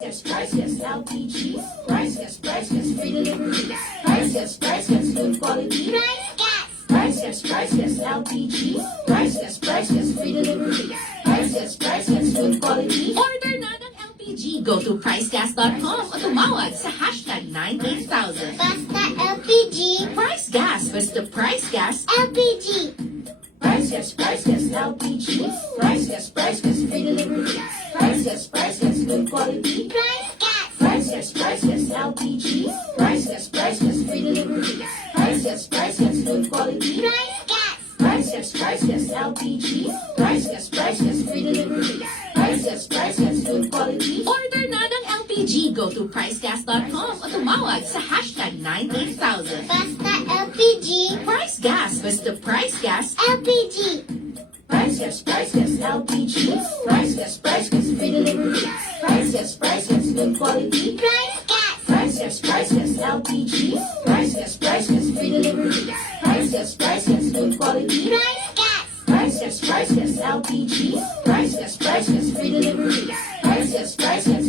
Priceless LPG. Priceless free delivery. Priceless good quality. Priceless LPG. Priceless free delivery. Priceless good quality. Order na ng LPG. Go to pricegas.com o tumawag sa hashtag 98000. Basta LPG. Price Gas. Basta Price Gas. LPG. Priceless LPG. Priceless free delivery. Priceless good quality. Price gas. Priceless LPG. Priceless free delivery. Priceless good quality. Price gas. Priceless LPG. Priceless free delivery. Priceless good quality. Order na ng LPG. Go to pricegas.com o tumawag sa hashtag 98000. Basta LPG. Price Gas. Basta Price Gas. LPG. Priceless LPG. Priceless free delivery. Priceless good quality. Price gas. Priceless LPG. Priceless free delivery. Priceless good quality. Price gas. Priceless LPG. Priceless free delivery. Priceless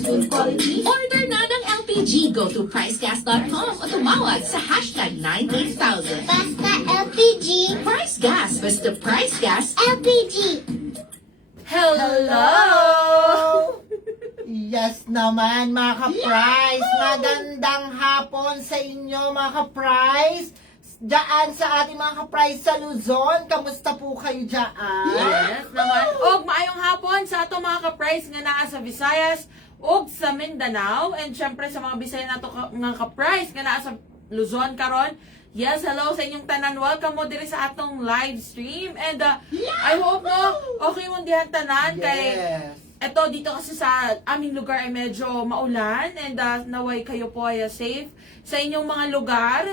good quality. Order na ng LPG. Go to pricegas.com o tumawag sa hashtag 98000. Basta LPG. Price Gas. Basta Price Gas. LPG. Hello! Yes naman mga ka-price. Magandang hapon sa inyo mga ka-price. Diyan sa ating mga ka-price sa Luzon. Kamusta po kayo diyan? Yes naman. Og maayong hapon sa ato mga ka-price nga naa sa Visayas og sa Mindanao, and syempre sa mga Bisaya nato nga ka-price nga naa sa Luzon karon. Yes, hello sa inyong tanan. Welcome mo diri sa atong live stream, and I hope no okay mo dihan tanan kay Yes. eto dito kasi sa aming lugar ay medyo maulan, and naway kayo po ay safe sa inyong mga lugar.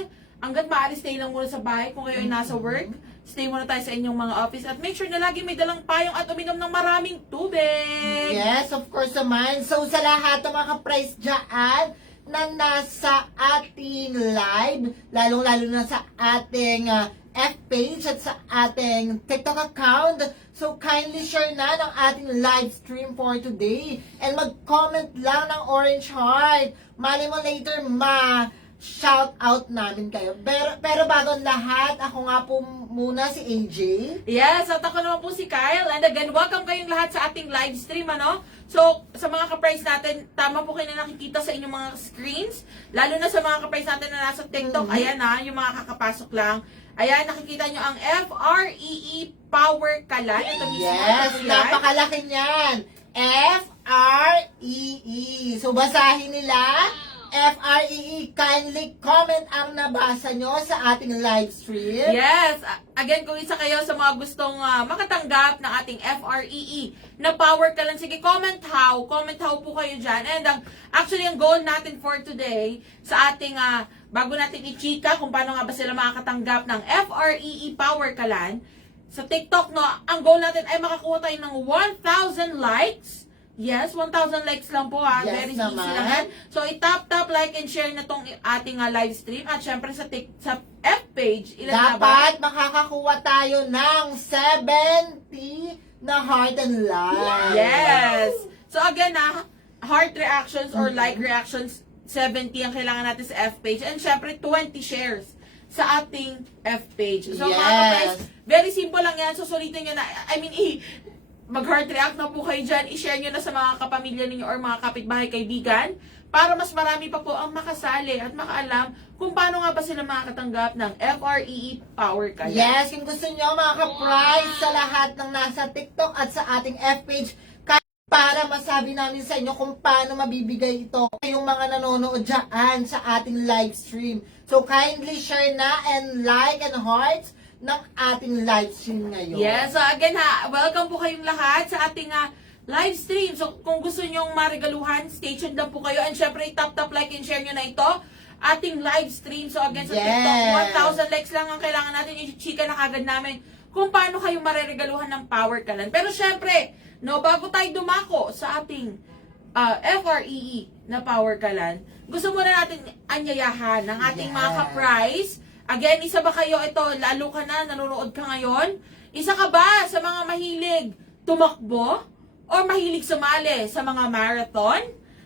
Hanggat maaari, stay lang muna sa bahay. Kung kayo ay nasa work, stay muna tayo sa inyong mga office. At make sure na lagi may dalang payong at uminom ng maraming tubig. Yes, of course naman. So sa lahat ng mga ka-price diyan na nasa ating live, lalong-lalo na sa ating F-page at sa ating TikTok account. So, kindly share na ng ating live stream for today. And mag-comment lang ng orange heart. Mali mo later, shout out namin kayo. Pero bago ang lahat, ako nga po muna si AJ. Yes, at ako naman po si Kyle. And again, welcome kayong lahat sa ating live stream, ano? So, sa mga ka-price natin, tama po kayo na nakikita sa inyong mga screens. Lalo na sa mga ka-price natin na nasa TikTok. Ayan na, yung mga kakapasok lang. Ayan, nakikita nyo ang FREE Power Kalan. Ito mismo Yes, ang live. napakalaki niyan. FREE. So, basahin nila. FREE, kindly comment ang nabasa nyo sa ating live stream. Yes. Again, kung isa kayo sa mga gustong makatanggap ng ating FREE na power ka lang, sige, comment how po kayo dyan. And actually, ang goal natin for today sa ating, bago natin i-chika kung paano nga ba sila makakatanggap ng FREE Power Kalan, sa TikTok, no, ang goal natin ay makakuha tayo ng 1,000 likes. Yes, 1,000 likes lang po ha. Yes, Very easy naman. lang yan. So, i-tap, like, and share na tong ating live stream. At syempre sa F-page, ilan na ba? Dapat makakakuha tayo ng 70 na heart and light. Yes! So again heart reactions or like reactions, 70 ang kailangan natin sa F-page. And syempre, 20 shares sa ating F-page. So mga ka-price, very simple lang yan. Susulitin nyo na, mag-heart react na po kayo dyan. I-share nyo na sa mga kapamilya ninyo or mga kapitbahay kaibigan para mas marami pa po ang makasali at makaalam kung paano nga ba sila makakatanggap ng FREE Power Kalan. Yes, kung gusto nyo mga ka-price sa lahat ng nasa TikTok at sa ating F-page, para masabi namin sa inyo kung paano mabibigay ito yung mga nanonood dyan sa ating live stream. So kindly share na and like and hearts ng ating live stream ngayon. Yes, so again welcome po kayong lahat sa ating live stream. So kung gusto nyong marigaluhan, stay tuned lang po kayo. And syempre, tap, like, and share nyo na ito. Ating live stream. So again, sa TikTok, 1,000 likes lang ang kailangan natin. I-chika na kagad namin kung paano kayo mariregaluhan ng Power Kalan. Pero syempre, no, bago tayo dumako sa ating FREE na Power Kalan, gusto muna natin anyayahan ng ating mga ka-price. Again, isa ba kayo ito, lalo ka na, nanonood ka ngayon? Isa ka ba sa mga mahilig tumakbo? Or mahilig sumali sa mga marathon?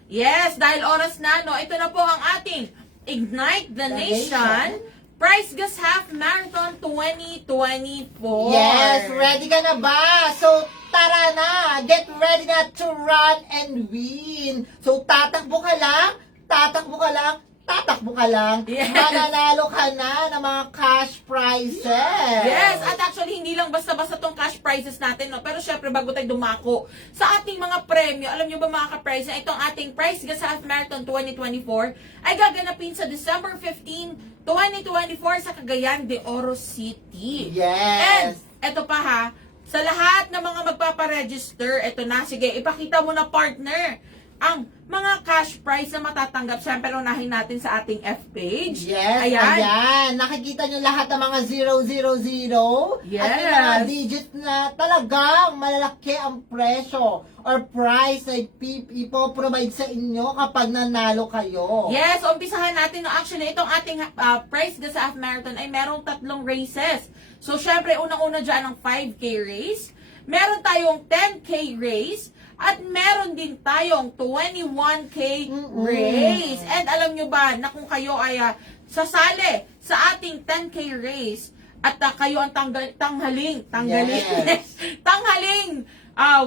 Yes, dahil oras na, no? Ito na po ang ating Ignite the Nation Price Gas Half Marathon 2024. Yes, ready ka na ba? So, tara na! Get ready na to run and win! So, tatakbo ka lang, tatakbo ka lang, tatakbo ka lang, Yes. mananalo ka na ng mga cash prizes! Yes, at actually, hindi lang basta-basta tong cash prizes natin, no? Pero syempre, bago tayo dumako sa ating mga premyo, alam nyo ba mga ka-prize, na itong ating Price Gas Half Marathon 2024 ay gaganapin sa December 15, 2024 sa Cagayan de Oro City. And, Yes! eto pa ha, sa lahat ng mga magpaparegister, eto na, sige, ipakita mo na partner ang mga cash prize na matatanggap. Siyempre, unahin natin sa ating F-page. Yes, ayan. Nakikita nyo lahat ng mga 000 Yes. at yung mga digit na talagang malalaki ang presyo or price na ipoprovide sa inyo kapag nanalo kayo. Yes, umpisahan natin. No, actually, itong ating Price Gas Half Marathon ay merong 3 races. So, syempre, unang-una dyan ang 5K race. Meron tayong 10K race. At meron din tayong 21K race. And alam nyo ba na kung kayo ay sasali sa ating 10K race at kayo ang tanghaling Yes. tanghaling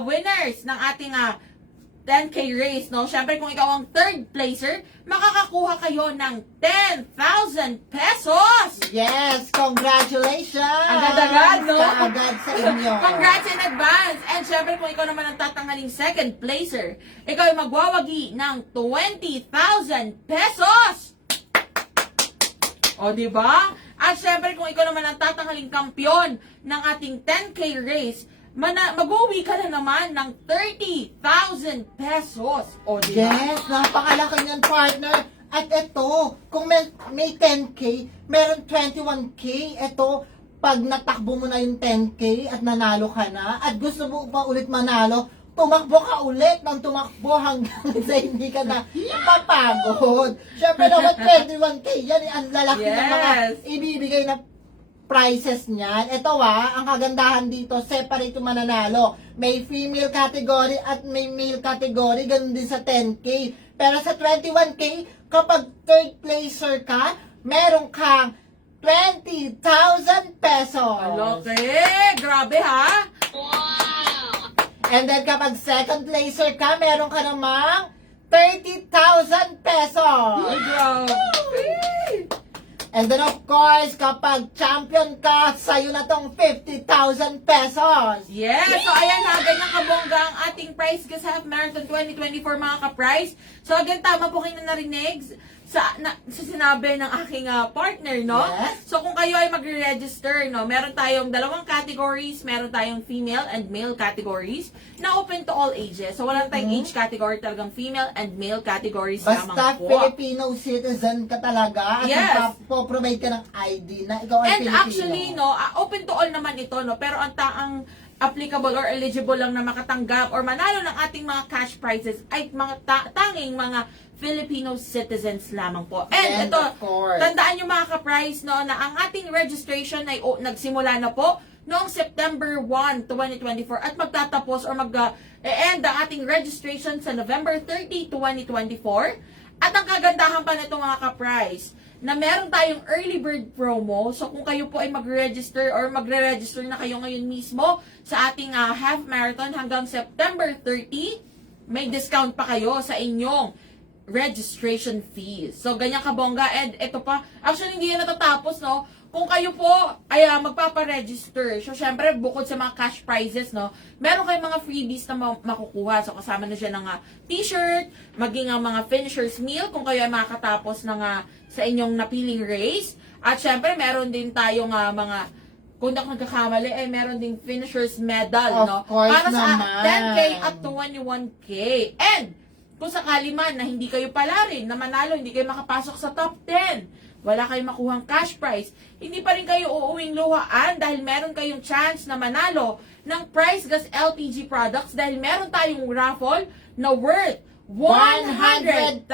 winners ng ating 10K race, no? Syempre, kung ikaw ang third placer, makakakuha kayo ng 10,000 pesos! Yes, congratulations! Agad-agad, no? Agad sa inyo. Congrats in advance! And syempre, kung ikaw naman ang tatanghaling second placer, ikaw ay magwawagi ng 20,000 pesos! O, di ba? At syempre, kung ikaw naman ang tatanghaling kampiyon ng ating 10K race, mag-uwi ka na naman ng 30,000 pesos. O, di ba? Yes, napakalaki niyan, partner. At ito, kung may 10K, meron 21K. Ito, pag natakbo mo na yung 10K at nanalo ka na, at gusto mo pa ulit manalo, tumakbo ka ulit ng tumakbo hanggang sa hindi ka na papagod. Siyempre naman 21K, yan ang lalaki ng mga Yes. ibibigay na prices niyan. Ito ang kagandahan dito, separate yung mananalo. May female category at may male category, ganun din sa 10K. Pero sa 21K, kapag third placer ka, meron kang 20,000 pesos. Laki! Grabe ha! And then kapag second placer ka, meron ka namang 30,000 pesos. Ay, grabe! And then of course, kapag champion ka, sa'yo na tong 50,000 pesos. Yes! So, ayan na, ganyan kabongga ang ating Price Gas Half Marathon 2024 mga ka-price. So, again, tama po kayo na narinig sa sinabi ng aking partner, no? Yes. So, kung kayo ay magre-register, no, meron tayong 2 categories, meron tayong female and male categories na open to all ages. So, wala tayong age category, talagang female and male categories lamang Basta po. Filipino citizen ka talaga at Yes. provide ka ng ID na ikaw ay And Filipino. actually, no, open to all naman ito, no, pero ang applicable or eligible lang na makatanggap or manalo ng ating mga cash prizes ay mga tanging mga Filipino citizens lamang po. And ito, of course. tandaan nyo mga ka-prize, no, na ang ating registration ay nagsimula na po noong September 1, 2024 at magtatapos or mag-end ang ating registration sa November 30, 2024. At ang kagandahan pa nito mga ka-prize, na meron tayong early bird promo. So kung kayo po ay mag-register or magre-register na kayo ngayon mismo sa ating half marathon hanggang September 30, may discount pa kayo sa inyong registration fees. So ganyan kabongga. And ito pa, actually hindi yan natatapos, no? Kung kayo po ay magpapa-register, so syempre bukod sa mga cash prizes, no, meron kayong mga freebies na makukuha. So kasama na siya ng t-shirt, maging ang mga finisher's meal kung kayo ay makakatapos ng sa inyong napiling race. At syempre meron din tayong mga, kung hindi ako nagkakamali, meron ding finisher's medal, Of no? course Para sa naman. 10K at 21K. And kung sakali man na hindi kayo pala rin na manalo, hindi kayo makapasok sa top 10, wala kayong makuhang cash prize, hindi pa rin kayo uuwing luhaan dahil meron kayong chance na manalo ng Price Gas LPG products dahil meron tayong raffle na worth 100,000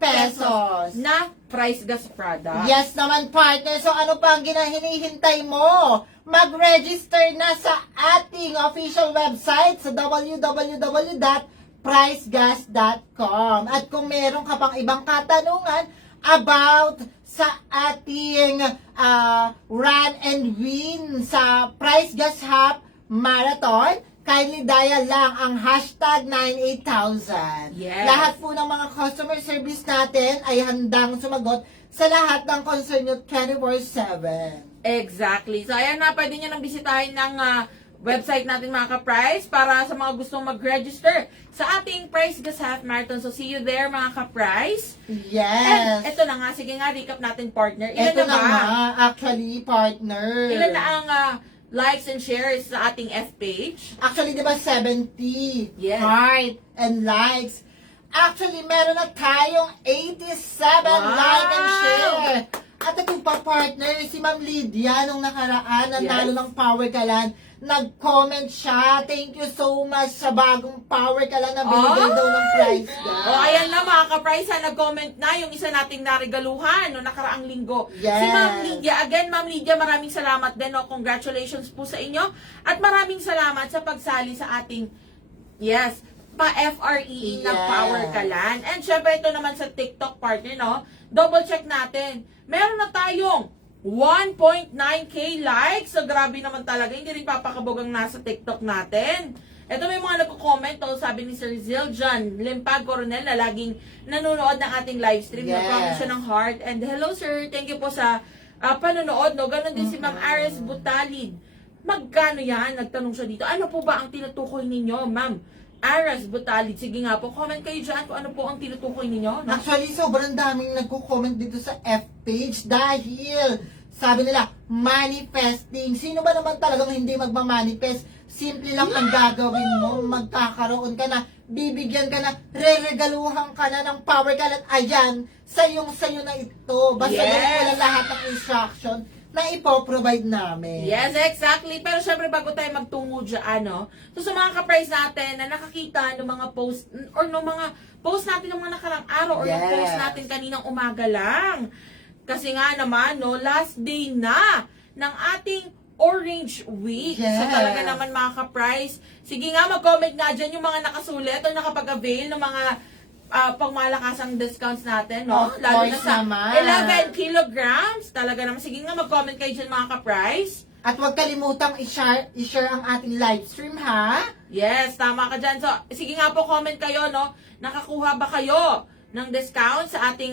pesos na Price Gas product. Yes naman, partner. So ano pa ang hinihintay mo? Mag-register na sa ating official website sa www.pricegas.com pricegas.com. At kung meron ka pang ibang katanungan about sa ating run and win sa Price Gas Hub Marathon, kindly dial lang ang hashtag 98000. Yes. Lahat po ng mga customer service natin ay handang sumagot sa lahat ng concern nyo 24/7. Exactly. So, ayan na, pwede nyo nang bisitahin ng website natin mga ka-price para sa mga gustong mag-register sa ating Price Gas Half Marathon. So, see you there mga ka-price. Yes. And ito na nga, sige nga, recap natin partner. Ilan Ito na ba? na nga, actually, partner. Ilan na ang likes and shares sa ating F page? Actually, di ba 70 Yes. heart and likes. Actually, meron na tayong 87 Wow! like and share. At ito pa, partner, si Ma'am Lydia nung nakaraan, nanalo Yes. ng Power Kalan. Nag-comment siya. Thank you so much sa bagong Power Kalan na binigay daw ng prize guys. O, ayan na mga ka-price, nag-comment na yung isa nating narigaluhan no nakaraang linggo. Yes. Si Ma'am Lydia. Again, Ma'am Lydia, maraming salamat din. No? Congratulations po sa inyo. At maraming salamat sa pagsali sa ating, yes, pa-FREE ng Yes. Power Kalan. And syempre, ito naman sa TikTok partner, no? Double check natin. Meron na tayong 1.9k likes. So, grabe naman talaga. Hindi rin papakabog ang nasa TikTok natin. Ito may mga nagko-comment. Oh, sabi ni Sir Ziljan Limpag Coronel na laging nanonood ng ating live stream. Yes. Nag-comment siya ng heart. And hello, sir. Thank you po sa panonood. No? Ganon din si Ma'am Ares Butalid. Magkano yan? Nagtanong siya dito. Ano po ba ang tinutukoy ninyo, Ma'am Ares Butalid? Sige nga po, comment kayo dyan kung ano po ang tinutukoy ninyo. No? Actually, sobrang daming nagko-comment dito sa F-page dahil sabi nila, manifesting. Sino ba naman talagang hindi magmamanifest? Simple lang ang gagawin mo. Magkakaroon ka na, bibigyan ka na, re-regaluhan ka na ng power ka at ayan, sayo na ito. Basta Yes. gawin mo lang lahat ng instruction na ipoprovide namin. Yes, exactly. Pero syempre bago tayo magtungo dyan, no? So sa mga ka-price natin na nakakita ng mga post or ng mga post natin ng mga nakarang araw or yung Yes. post natin kaninang umaga lang. Kasi nga naman, no, last day na ng ating Orange Week. Yes. So talaga naman mga ka-price. Sige nga, mag-comment nga dyan yung mga nakasulit o nakapag-avail ng mga pangmalakasang discounts natin, no? Of Lalo na course sa naman. 11 kilograms. Talaga naman. Sige nga, mag-comment kayo dyan mga ka-price. At huwag kalimutang i-share ang ating live stream, ha? Yes, tama ka dyan. So, sige nga po, comment kayo, no? Nakakuha ba kayo ng discount sa ating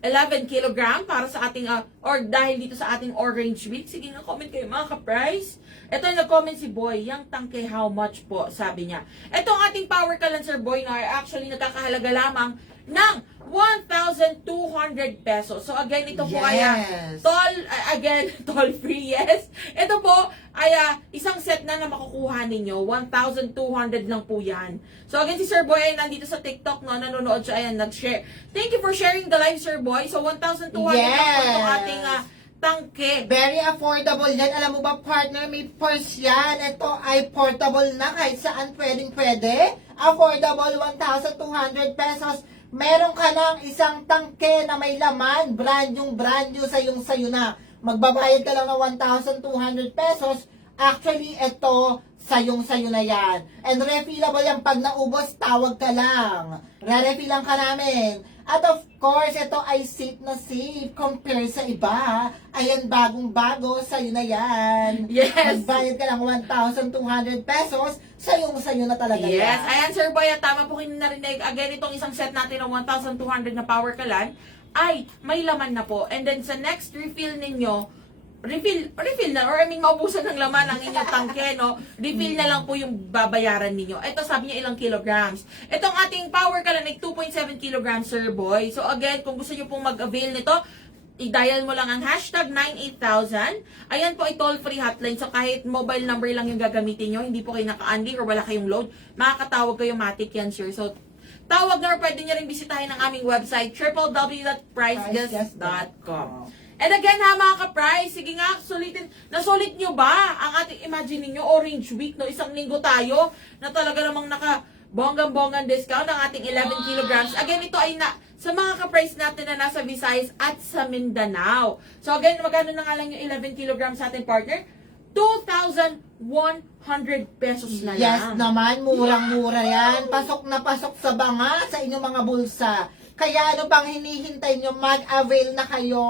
11 kilogram para sa ating, or dahil dito sa ating Orange Week? Sige nga, comment kayo, mga ka-price. Ito, nag-comment si Boy, yung tangke, how much po, sabi niya. Ito ang ating Power Kalan, Sir Boy, na actually nagkakahalaga lamang ng 1,200 pesos. So, again, ito po ay Yes. toll free, yes. Ito po ay isang set na makukuha ninyo. 1,200 lang po yan. So, again, si Sir Boy ay nandito sa TikTok, no? Nanonood siya, ayan, nag-share. Thank you for sharing the live, Sir Boy. So, 1,200 lang po itong Yes. ating tangke. Very affordable yan. Alam mo ba, partner, may purse yan. Ito ay portable na kahit saan pwede. Affordable, 1,200 pesos. Meron ka ng isang tangke na may laman. Brand new, sayo na. Magbabayad ka lang ng 1,200 pesos. Actually, ito, sayong-sayo na yan. And refillable yan. Pag naubos, tawag ka lang. Re-refillan ka namin. At of course, ito ay safe na safe compare sa iba. Ayan, bagong-bago, sa'yo na yan. Yes. Magbayad ka lang 1,200 pesos, sa'yo na talaga Yes, yan. ayan Sir Boy, at tama po narinig. Again, itong isang set natin ng 1,200 na Power Kalan ay may laman na po. And then sa next refill ninyo, refill na, or I mean, maubusan ng laman ang inyong tangke, no? Refill na lang po yung babayaran ninyo. Ito, sabi niya ilang kilograms. Itong ating Power Kalan ay 2.7 kilograms, Sir Boy. So again, kung gusto nyo pong mag-avail nito, i-dial mo lang ang hashtag 98000. Ayan po ay toll-free hotline. So kahit mobile number lang yung gagamitin nyo, hindi po kayo naka-unli or wala kayong load, makakatawag kayo, matik yan, sir. So tawag na, or pwede nyo rin bisitahin ang aming website, www.pricegas.com. And again ha mga ka-price, sige nga, nasulit nyo ba ang ating, imagine niyo Orange Week, no? Isang linggo tayo na talaga namang bonggang-bonggang discount ang ating 11 kilograms. Again, ito ay sa mga ka-price natin na nasa Visayas at sa Mindanao. So again, magkano na nga lang yung 11 kilograms sa ating partner? 2,100 pesos na Yes lang. naman, murang-mura yan. Pasok na pasok sa banga sa inyong mga bulsa. Kaya ano pang hinihintay nyo, mag-avail na kayo.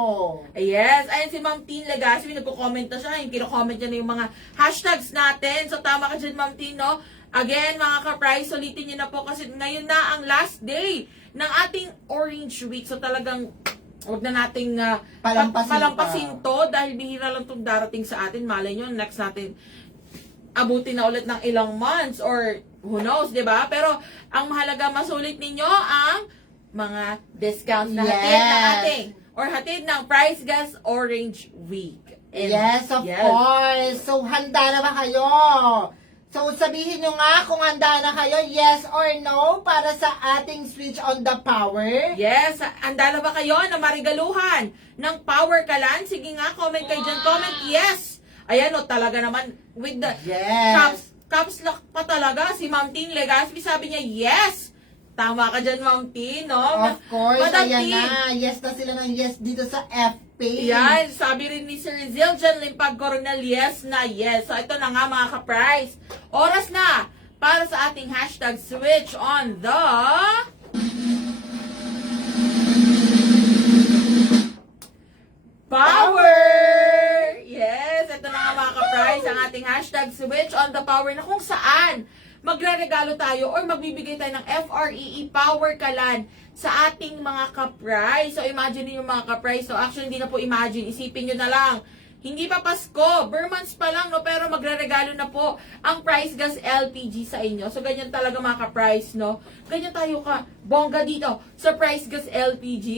Yes, ayun si Ma'am Tin Legaspi, nagko-comment na siya, yung kino-comment niya na yung mga hashtags natin. So tama ka dyan, Ma'am Tin, no? Again, mga ka-price, ulitin nyo na po kasi ngayon na ang last day ng ating Orange Week. So talagang huwag na nating palampasin to dahil bihira lang itong darating sa atin. Malay nyo, next natin abutin na ulit ng ilang months or who knows, di ba? Pero ang mahalaga, masulit ninyo ang mga discounts na hatid ng ating or hatid ng Price Gas Orange Week. And Yes, of course. So, handa na ba kayo? So, sabihin nyo nga kung handa na kayo, yes or no, para sa ating switch on the power. Yes, handa na ba kayo na marigaluhan ng Power Kalan? Sige nga, comment kayo dyan. Comment yes! Ayan o, talaga naman, with the Yes. caps lock pa talaga, si Ma'am Tin Legaspi sabi niya, yes! Tama ka dyan, Ma'am Tin, no? Of course, Madam ayan Tin. na. Yes na sila ng yes dito sa FP. Yan, sabi rin ni Sir Zildjian Limpag Coronel, yes na yes. So ito na nga mga ka-price. Oras na para sa ating hashtag switch on the power! Yes, ito na nga mga ka-price, ang ating hashtag switch on the power na kung saan magre-regalo tayo or magbibigay tayo ng FREE Power Kalan sa ating mga ka-price. So, imagine niyo mga ka-price. So, actually, hindi na po imagine. Isipin nyo na lang. Hindi pa Pasko. Months pa lang, no? Pero magre-regalo na po ang Price Gas LPG sa inyo. So, ganyan talaga mga ka-price, no? Ganyan tayo ka. Bongga dito sa Price Gas LPG.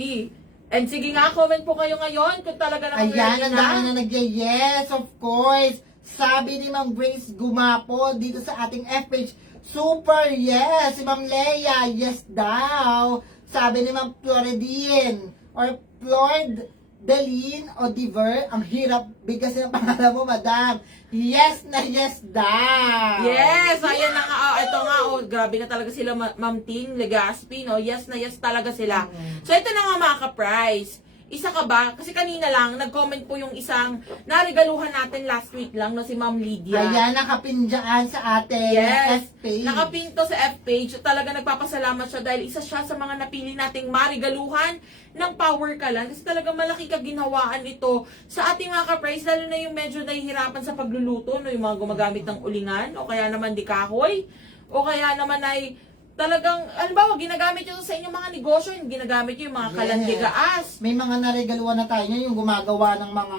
And sige nga, comment po kayo ngayon kung talaga naman Ayan, ready ang dami na nag-yes, of course. Sabi ni Ma'am Grace Gumapo dito sa ating F-page, super yes. Si Ma'am Leia, yes daw. Sabi ni Ma'am Floredine, or Flord Delin o Diver, ang hirap bigkasin ang pangalan mo, madam. Yes na yes daw. Yes, ayan na nga. Ito nga, grabe na talaga sila, Ma'am Tin Legaspi, no? Yes na yes talaga sila. So, ito na nga mga ka-price. Isa ka ba? Kasi kanina lang, nag-comment po yung isang naregaluhan natin last week lang, no? Si Ma'am Lydia. Ayan, nakapindyaan sa ating Yes, F-page. nakapinto sa F-page. Talaga nagpapasalamat siya dahil isa siya sa mga napili nating marigaluhan ng Power Kalan. Kasi talaga malaki kaginhawaan ito sa ating mga ka-price, lalo na yung medyo nahihirapan sa pagluluto, no? Yung mga gumagamit ng ulingan, o kaya naman di kahoy, o kaya naman ay talagang, alimbawa, ginagamit nyo sa inyong mga negosyo, ginagamit nyo yung mga kalandigaas. May mga naregaluhan na tayo yung gumagawa ng mga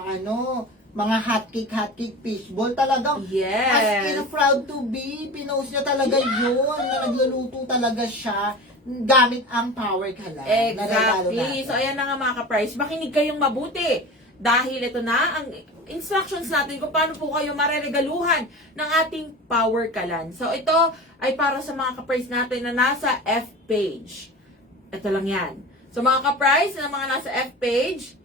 mga hotcake fishball. Talagang, Yes. as in proud to be, pinost niya talaga yun, na nagluluto talaga siya gamit ang Power Kalan. Naregalo Exactly. natin. So, ayan na nga mga ka-price. Makinig kayong mabuti. Dahil ito na ang instructions natin kung paano po kayo mareregaluhan ng ating Power Kalan. So, ito ay para sa mga ka-price natin na nasa F-page. Ito lang yan. So, mga ka-price na mga nasa F-page,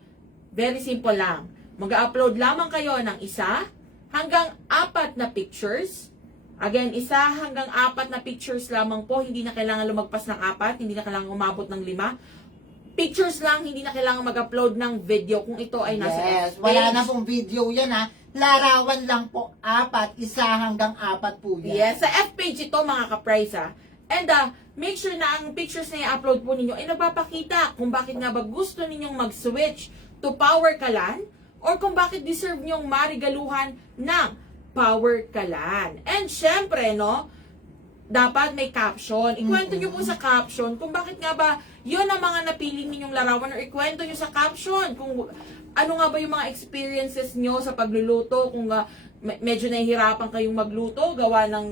very simple lang. Mag-upload lamang kayo ng 1 hanggang 4 na pictures. Again, 1 hanggang 4 na pictures lamang po. Hindi na kailangan lumagpas ng 4. Hindi na kailangan umabot ng 5. Pictures lang, hindi na kailangan mag-upload ng video kung ito ay nasa Yes, F-page. wala na pong video yan ha. Larawan lang po 4, 1 hanggang 4 po yan. Yes, sa F-page ito mga ka-price ha. And make sure na ang pictures na i-upload po ninyo ay nagpapakita kung bakit nga ba gusto ninyong mag-switch to Power Kalan or kung bakit deserve nyong marigaluhan ng Power Kalan. And syempre, no, dapat may caption. Ikwento nyo po sa caption kung bakit nga ba yun ang mga napili ninyong larawan or ikwento nyo sa caption kung ano nga ba yung mga experiences nyo sa pagluluto, kung medyo nahihirapan kayong magluto, gawa ng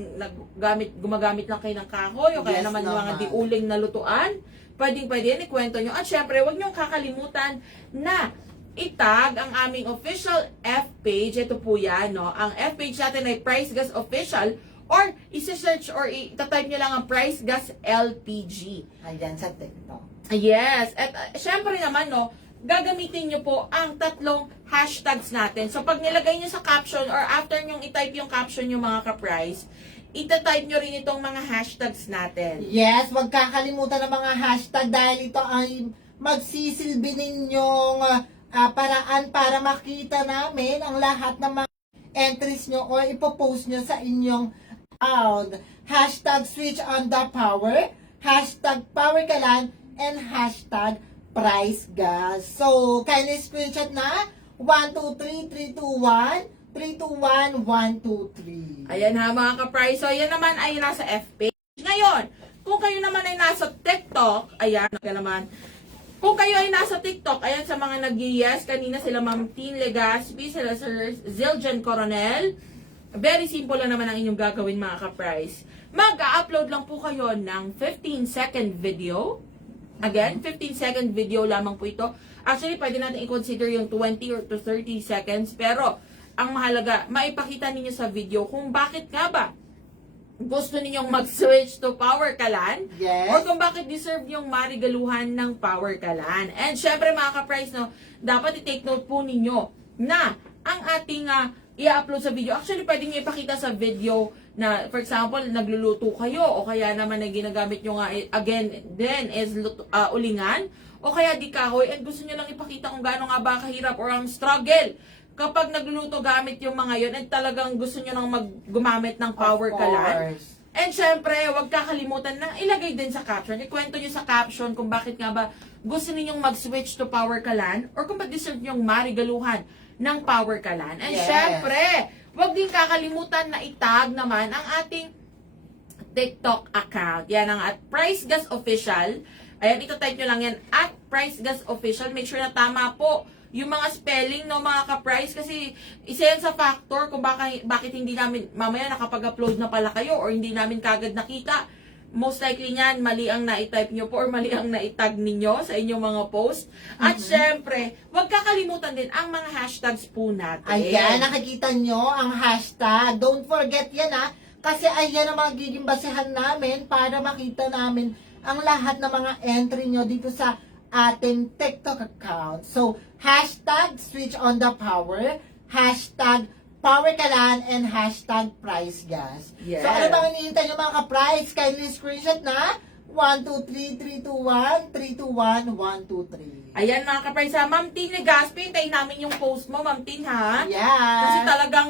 gumagamit lang kayo ng kahoy o kaya Yes, naman yung mga naman. diuling na lutuan. Pwede yan, ikwento nyo. At syempre, huwag nyo kakalimutan na itag ang aming official F-page. Ito po yan, no? Ang F-page natin ay Price Gas Official or isi-search or itatype nyo lang ang Price Gas LPG. Ayan sa TikTok. Yes. At syempre naman, no, gagamitin nyo po ang 3 hashtags natin. So, pag nilagay nyo sa caption or after nyo i-type yung caption yung mga ka-price, itatype nyo rin itong mga hashtags natin. Yes, wag kakalimutan ng mga hashtag dahil ito ay magsisilbi ninyong paraan para makita namin ang lahat ng mga entries nyo or ipopost nyo sa inyong account. Hashtag switch on the power, hashtag powerkalan, and hashtag price gas. So, kindly screenshot na 123 321 321 123. Ayan ha mga ka-price. So, yan naman ay nasa FB. Ngayon, kung kayo naman ay nasa TikTok, ayan, naman. Kung kayo ay nasa TikTok, ayan sa mga nag-yes, kanina sila Ma'am Tin Legaspi, sila Sir Zildjian Coronel. Very simple lang naman ang inyong gagawin mga ka-price. Mag-upload lang po kayo ng 15-second video. Again, 15-second video lamang po ito. Actually, pwede natin i-consider yung 20 or to 30 seconds. Pero, ang mahalaga, maipakita ninyo sa video kung bakit nga ba gusto ninyong mag-switch to Power Kalan, Yes. or kung bakit deserve yung marigaluhan ng Power Kalan. And syempre mga ka-price, no, dapat i-take note po ninyo na ang ating i-upload sa video, actually pwede nyo ipakita sa video na, for example, nagluluto kayo, o kaya naman na ginagamit nyo nga, again, then is ulingan, o kaya di kahoy, and gusto nyo lang ipakita kung gaano nga ba kahirap or ang struggle kapag nagluluto gamit yung mga yon, and talagang gusto nyo nang gumamit ng Power Kalan. And syempre, huwag kakalimutan na ilagay din sa caption. Ikwento nyo sa caption kung bakit nga ba gusto ninyong mag-switch to Power Kalan, or kung ba't deserve nyong marigaluhan ng Power Kalan. And Yes. syempre, huwag din kakalimutan na itag naman ang ating TikTok account. Yan ang at Price Gas Official. Ayan, ito-type nyo lang yan, at Price Gas Official. Make sure na tama po yung mga spelling, no, mga ka-price, kasi isa yan sa factor kung bakit hindi namin, mamaya nakapag-upload na pala kayo, or hindi namin kagad nakita. Most likely niyan, mali ang na-type nyo po, or mali ang na-tag ninyo sa inyong mga post. At syempre, huwag kakalimutan din ang mga hashtags po natin. Ayan, nakikita nyo ang hashtag. Don't forget yan kasi ayan ang magiging basehan namin para makita namin ang lahat ng mga entry nyo dito sa ating TikTok account. So, hashtag switch on the power, hashtag powerkalan, and hashtag price gas. Yes. So, ano bang iniintay nyo mga ka-price? Kindly screenshot na 123 321 321 123. Ayan mga ka-price ha. Ma'am Tin Legaspi, hintayin namin yung post mo, Ma'am Tin ha. Yeah. Kasi talagang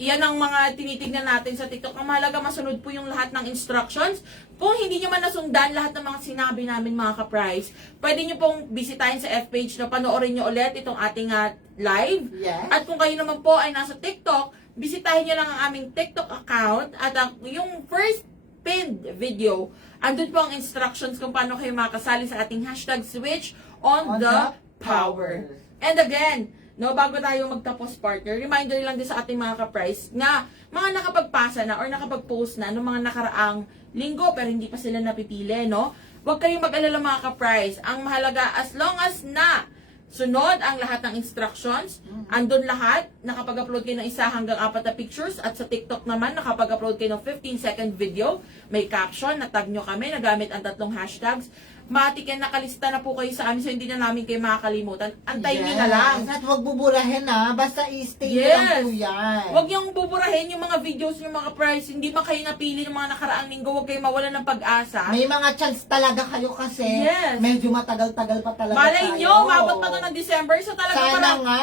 iyan ang mga tinitignan natin sa TikTok. Ang mahalaga, masunod po yung lahat ng instructions. Kung hindi nyo man nasundan lahat ng mga sinabi namin mga ka-price, pwede nyo pong bisitahin sa F-page na panoorin nyo ulit itong ating live. Yes. At kung kayo naman po ay nasa TikTok, bisitahin nyo lang ang aming TikTok account at yung first pinned video, andun po ang instructions kung paano kayo makasali sa ating hashtag switch on the power. And again, no, bago tayo magtapos, partner, reminder lang din sa ating mga ka-price na mga nakapagpasa na or nakapag-post na noong mga nakaraang linggo pero hindi pa sila napipili, no? Huwag kayong mag-alala mga ka-price. Ang mahalaga, as long as na sunod ang lahat ng instructions, andun lahat, nakapag-upload kayo ng 1 hanggang 4 na pictures, at sa TikTok naman, nakapag-upload kayo ng 15-second video, may caption, natag nyo kami, nagamit ang 3 hashtags, matikin nakalista na po kayo sa amin, so hindi na namin kayo makakalimutan. Antayin nyo na lang. At huwag buburahin basta i-stay Yes. lang po yan. Huwag niyong buburahin yung mga videos yung mga price. Hindi man kayo napili ng mga nakaraang linggo, huwag kayo mawalan ng pag-asa. May mga chance talaga kayo kasi Yes. medyo matagal-tagal pa talaga Malay tayo. nyo, umabot pa to ng December, so talaga Sana nga.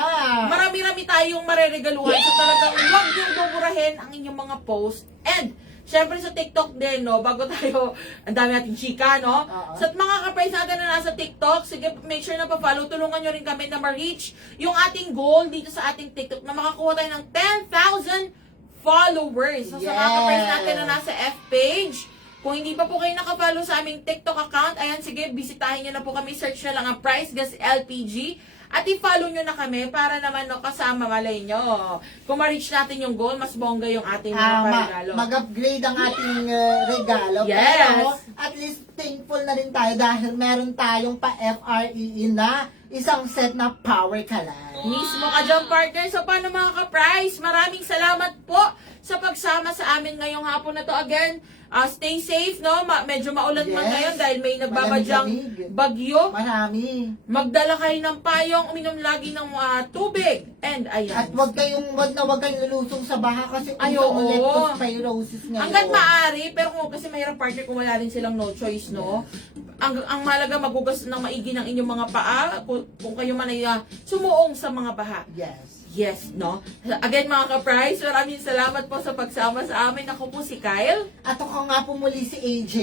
marami-rami tayong mareregaluhan. So talagang huwag niyong buburahin ang inyong mga post. And, syempre sa TikTok din, no, bago tayo, ang dami natin chika, no? Oo. Sa mga ka-price natin na nasa TikTok, sige, make sure na pa-follow, tulungan nyo rin kami na ma-reach yung ating goal dito sa ating TikTok na makakuha tayo ng 10,000 followers. So, sa mga ka-price natin na nasa F-page, kung hindi pa po kayo naka-follow sa aming TikTok account, ayan, sige, bisitahin nyo na po kami, search nyo lang ang Price Gas LPG, at i-follow nyo na kami para naman no, kasama, malay nyo. Kung ma-reach natin yung goal, mas bongga yung ating mga parigalo. Mag-upgrade ang ating regalo. Yes. Pero at least thankful na rin tayo dahil meron tayong pa-FREE na isang set na power kalan. Mismo ka dyan, partner. So, paano mga ka-price? Maraming salamat po sa pagsama sa amin ngayong hapon na to. Again, stay safe, no? Medyo maulan man Yes. ngayon dahil may nagbabadyang Malamig-lamig. bagyo. Marami. Magdala kayo ng payong, uminom lagi ng tubig. And ayan. At wag kayong lulusong sa baha kasi Ay, usong oo. leptospirosis ngayon. Hanggat maaari, pero kung kasi mahirap partner kung wala rin silang no choice, no? Ang mahalaga magugas ng maigi ng inyong mga paa kung kayo man ay sumuong sa mga baha. Yes. Yes, no? Again, mga ka-price, maraming salamat po sa pagsama sa amin. Ako po si Kyle. At ako nga po muli si AJ.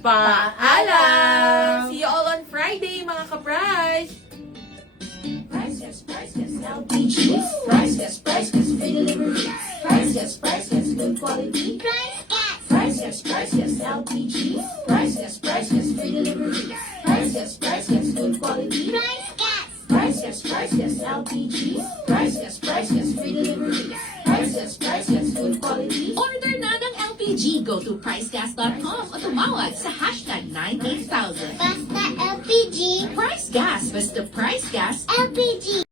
Paalam! See you all on Friday, mga ka-price! Priceless, priceless, LPG. Priceless, priceless, free delivery. Priceless, priceless, good quality. Price gas. Priceless, priceless, LPG. Priceless, priceless, free delivery. Priceless, priceless, good quality. Price gas. Priceless, priceless, LPG. Priceless, priceless, free delivery. Priceless, priceless, good quality. Order na ng LPG. Go to pricegas.com o tumawag sa hashtag 98000. Basta LPG. Price Gas, basta Price Gas, LPG.